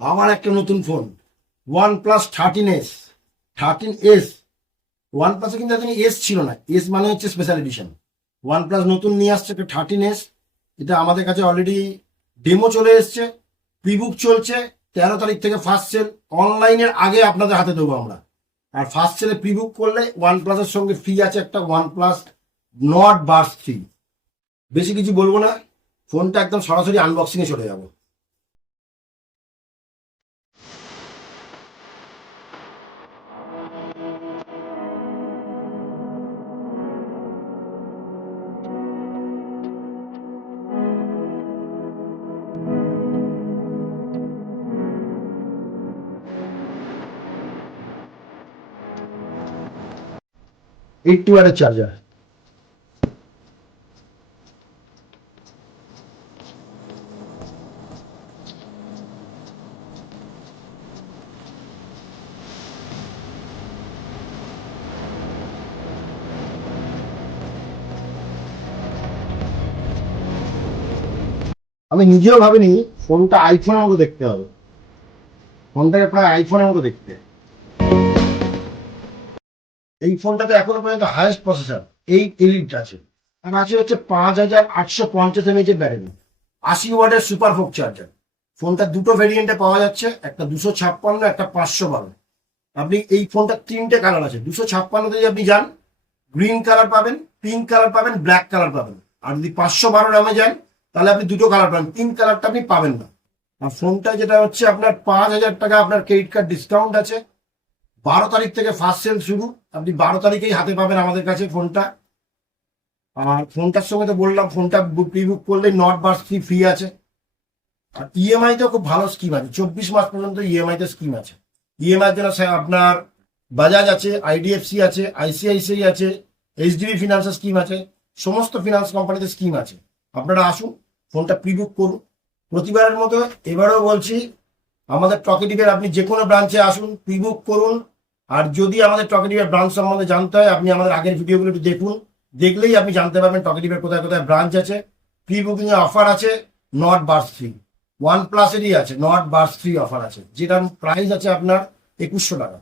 আমার একটা নতুন ফোন OnePlus 13s 13s। ওয়ানপ্লাসে কিন্তু এতদিন এস ছিল না, এস মানে হচ্ছে স্পেশাল এডিশন। ওয়ানপ্লাস নতুন নিয়ে আসছে একটা 13s। এটা আমাদের কাছে অলরেডি ডেমো চলে এসছে, প্রিবুক চলছে। 13 তারিখ থেকে ফার্স্ট সেল, অনলাইনের আগে আপনাদের হাতে দেবো আমরা। আর ফার্স্ট সেলে প্রিবুক করলে ওয়ানপ্লাসের সঙ্গে ফ্রি আছে একটা OnePlus নট বাডস 3। বেশি কিছু বলবো না, ফোনটা একদম সরাসরি আনবক্সিংয়ে চলে যাবো। এইট ওয়াটের চার্জার। আমি নিজেও ভাবিনি ফোনটা আইফোনের মতো দেখতে হবে। ফোনটাকে প্রায় আইফোনের মতো দেখতে। এই ফোনটাতে এখনো পর্যন্ত হাইয়েস্ট প্রসেসর 8 এলিট আছে। আর আছে হচ্ছে 5850 mAh এর ব্যাটারি, 80 ওয়াটের সুপার ফোক চার্জার। ফোনটা দুটো ভেরিয়েন্টে পাওয়া যাচ্ছে, একটা 256, একটা 512। আপনি এই ফোনটা তিনটে কালার আছে। 256 যদি আপনি যান, গ্রিন কালার পাবেন, পিঙ্ক কালার পাবেন, ব্ল্যাক কালার পাবেন। আর যদি 512 দামে যান, তাহলে আপনি দুটো কালার পাবেন, পিঙ্ক কালারটা আপনি পাবেন না। আর ফোনটা যেটা হচ্ছে আপনার 5000 টাকা আপনার ক্রেডিট কার্ড ডিসকাউন্ট আছে। 12 তারিখ থেকে ফার্স্ট সেল শুরু, আপনি 12 তারিখেই হাতে পাবেন আমাদের কাছে ফোনটা। আর ফোনটার সঙ্গে তো বললাম, ফোনটা প্রি বুক করলে নট বাস ফ্রি আছে। আর ইএমআই তেও খুব ভালো স্কিম আছে, 24 মাস পর্যন্ত ইএমআই তে স্কিম আছে। ইএমআই জন্য আপনার বাজাজ আছে, আইডিএফসি আছে, আইসিআইসিআই আছে, এইচডিবি ফিনান্সের স্কিম আছে, সমস্ত ফিনান্স কোম্পানিতে স্কিম আছে। আপনারা আসুন, ফোনটা প্রি বুক করুন। প্রতিবারের মতো এবারেও বলছি, আমাদের টকেটিভের আপনি যে কোনো ব্রাঞ্চে আসুন, প্রি বুক করুন। আর যদি আমাদের টকেটিভের ব্রাঞ্চ সম্বন্ধে জানতে হয়, আপনি আমাদের আগের ভিডিওগুলো একটু দেখুন, দেখলেই আপনি জানতে পারবেন টকেটিভের কোথায় কোথায় ব্রাঞ্চ আছে। প্রি বুকিং এর অফার আছে, নট বাডস 3। OnePlus-এরই আছে নট বাডস 3 অফার আছে, যেটার প্রাইস আছে আপনার 2100 টাকা।